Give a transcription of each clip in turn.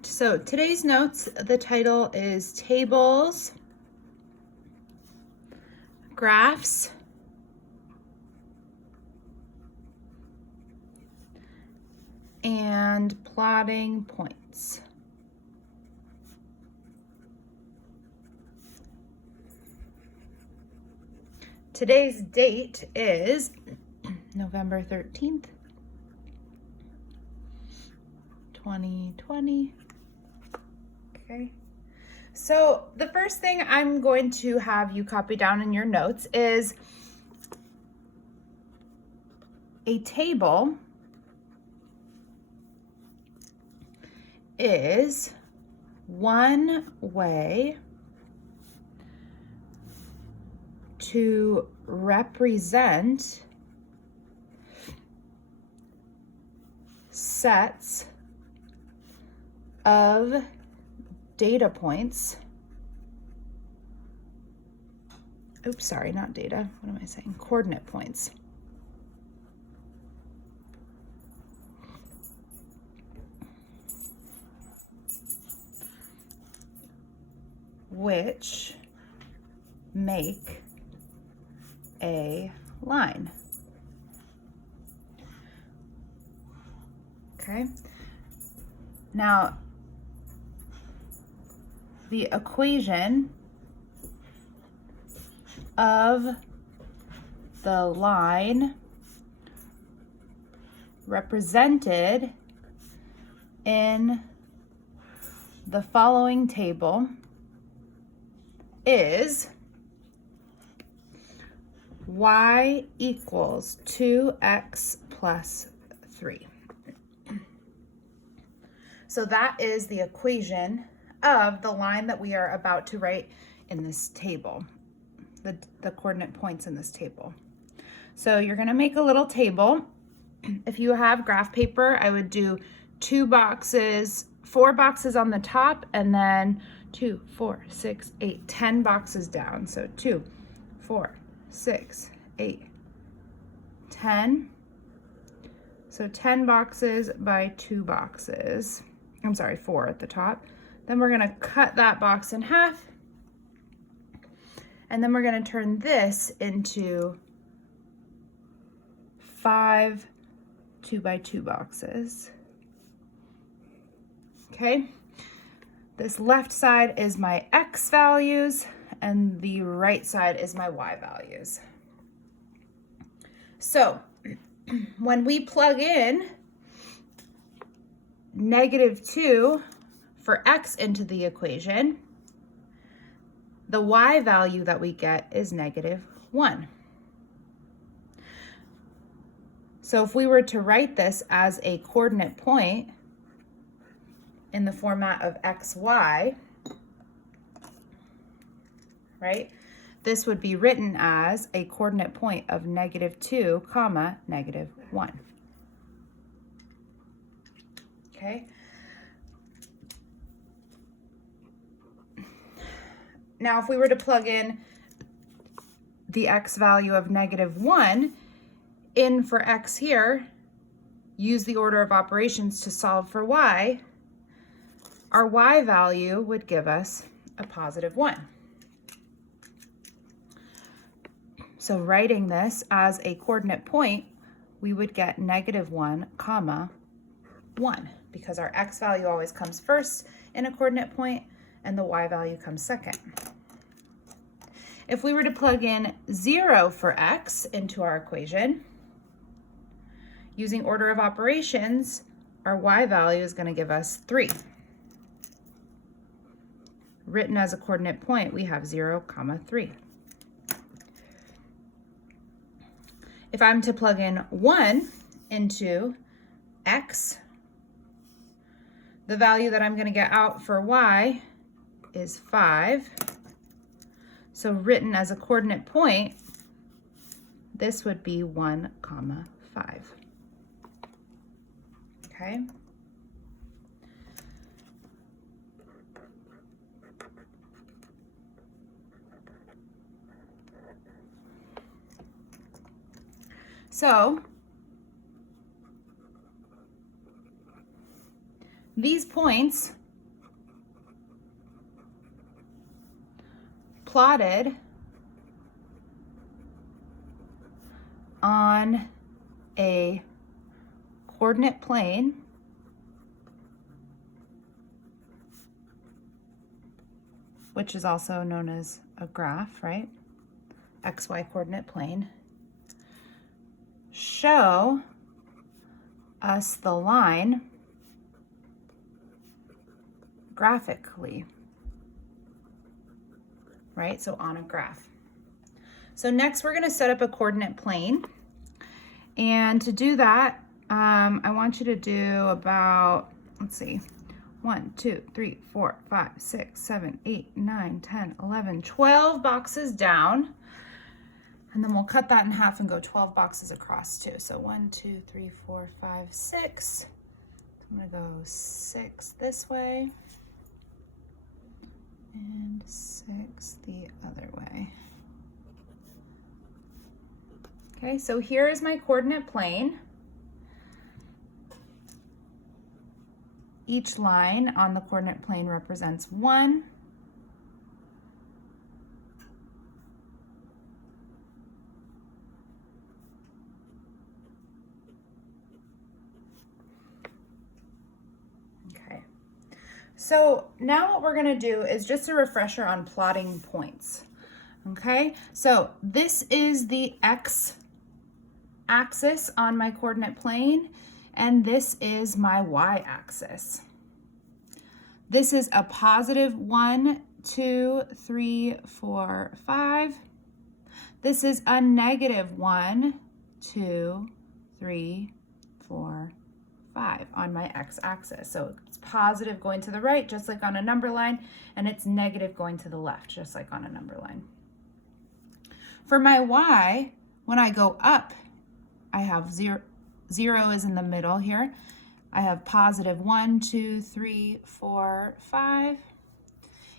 right, so today's notes, the title is Tables, Graphs, and Plotting Points. Today's date is November 13th, 2020. Okay. So the first thing I'm going to have you copy down in your notes is a table is one way to represent sets of data points. Oops, sorry, not data. What am I saying? Coordinate points. Which make a line. Okay. Now, the equation of the line represented in the following table is y equals 2x plus 3. So that is the equation of the line that we are about to write in this table, the coordinate points in this table. So you're going to make a little table. If you have graph paper, I would do 4 boxes on the top, and then 2, 4, 6, 8, 10 boxes down. So 2, 4, 6, 8, 10. So 10 boxes by 2 boxes. I'm sorry, 4 at the top. Then we're going to cut that box in half. And then we're going to turn this into 5 2x2 boxes. Okay. This left side is my x values, and the right side is my y values. So when we plug in -2 for x into the equation, the y value that we get is -1. So if we were to write this as a coordinate point in the format of xy, right? This would be written as a coordinate point of -2, -1. Okay. Now, if we were to plug in the x value of -1 in for x here, use the order of operations to solve for y, our y value would give us a +1. So writing this as a coordinate point, we would get -1, 1, because our x value always comes first in a coordinate point and the y value comes second. If we were to plug in 0 for x into our equation, using order of operations, our y value is going to give us 3. Written as a coordinate point, we have 0, 3. If I'm to plug in 1 into x, the value that I'm going to get out for y is 5. So written as a coordinate point, this would be 1, 5. Okay. So these points plotted on a coordinate plane which is also known as a graph, right? XY coordinate plane. Show us the line graphically, right? So on a graph. So next we're going to set up a coordinate plane. And to do that, I want you to do about, let's see, 1, 2, 3, 4, 5, 6, 7, 8, 9, 10, 11, 12 boxes down. And then we'll cut that in half and go 12 boxes across too. So 1, 2, 3, 4, 5, 6. I'm going to go 6 this way and 6 the other way. Okay, so here is my coordinate plane. Each line on the coordinate plane represents 1. Okay, so now what we're going to do is just a refresher on plotting points. Okay, so this is the X axis on my coordinate plane, and this is my Y axis. This is a positive 1, 2, 3, 4, 5. This is a negative 1, 2, 3, 4, 5 on my X axis. So it's positive going to the right, just like on a number line, and it's negative going to the left, just like on a number line. For my Y, when I go up, I have 0 is in the middle here. I have positive 1, 2, 3, 4, 5.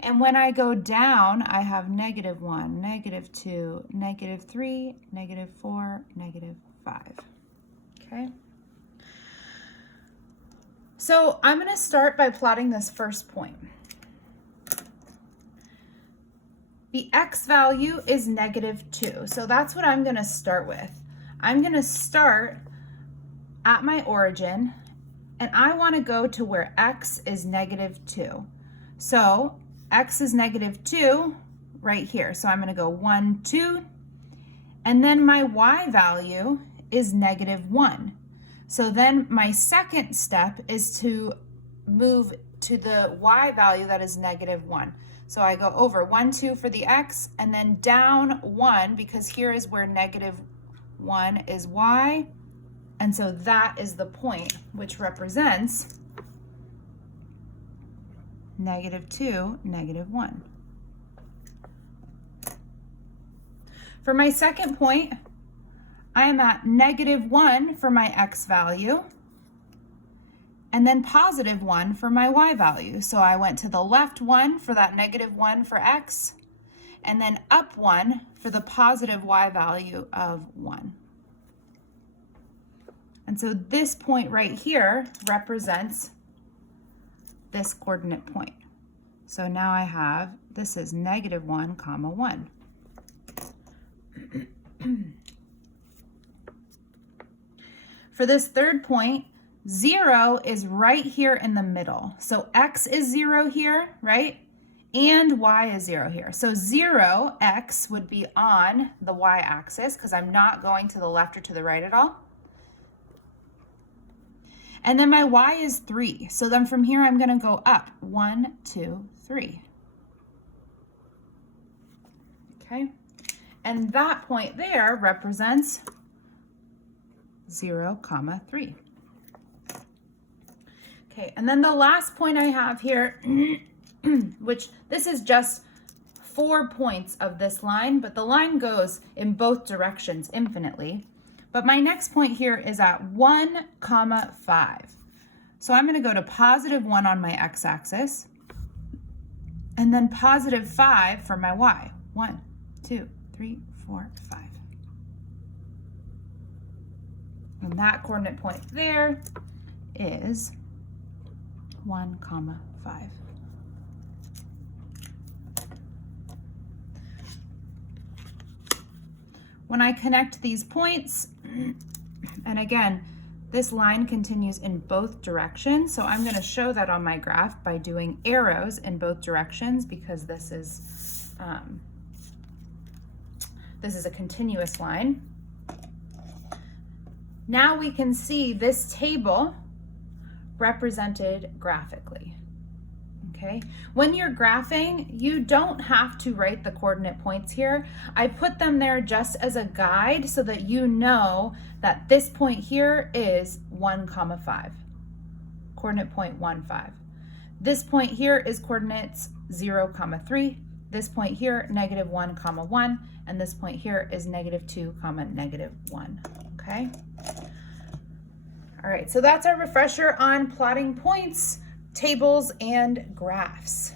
And when I go down, I have negative 1, negative 2, negative 3, negative 4, negative 5. Okay. So I'm going to start by plotting this first point. The X value is negative 2. So that's what I'm going to start with. I'm going to start at my origin, and I want to go to where X is negative 2. So X is negative 2 right here. So I'm going to go 1, 2, and then my Y value is negative 1. So then my second step is to move to the Y value that is negative 1. So I go over 1, 2 for the X, and then down 1, because here is where negative 1 is Y. And so that is the point which represents negative 2, negative 1. For my second point, I am at negative 1 for my X value, and then positive 1 for my Y value. So I went to the left 1 for that negative 1 for X, and then up 1 for the positive Y value of 1. And so this point right here represents this coordinate point. So now I have, this is negative 1, comma 1. For this third point, 0 is right here in the middle. So X is 0 here, right? And Y is 0 here. So 0, X, would be on the Y axis because I'm not going to the left or to the right at all. And then my Y is 3. So then from here, I'm going to go up 1, 2, 3. Okay. And that point there represents 0, comma 3. Okay. And then the last point I have here, which this is just 4 points of this line, but the line goes in both directions infinitely. But my next point here is at 1, comma 5. So I'm going to go to positive 1 on my x-axis, and then positive 5 for my y. 1, 2, 3, 4, 5. And that coordinate point there is 1, comma 5. When I connect these points, and again, this line continues in both directions, so I'm going to show that on my graph by doing arrows in both directions because this is a continuous line. Now we can see this table represented graphically. Okay, when you're graphing, you don't have to write the coordinate points here. I put them there just as a guide so that you know that this point here is 1, 5, coordinate point 1, 5. This point here is coordinates 0, 3. This point here, -1, 1, and this point here is -2, -1, okay? All right, so that's our refresher on plotting points, tables, and graphs.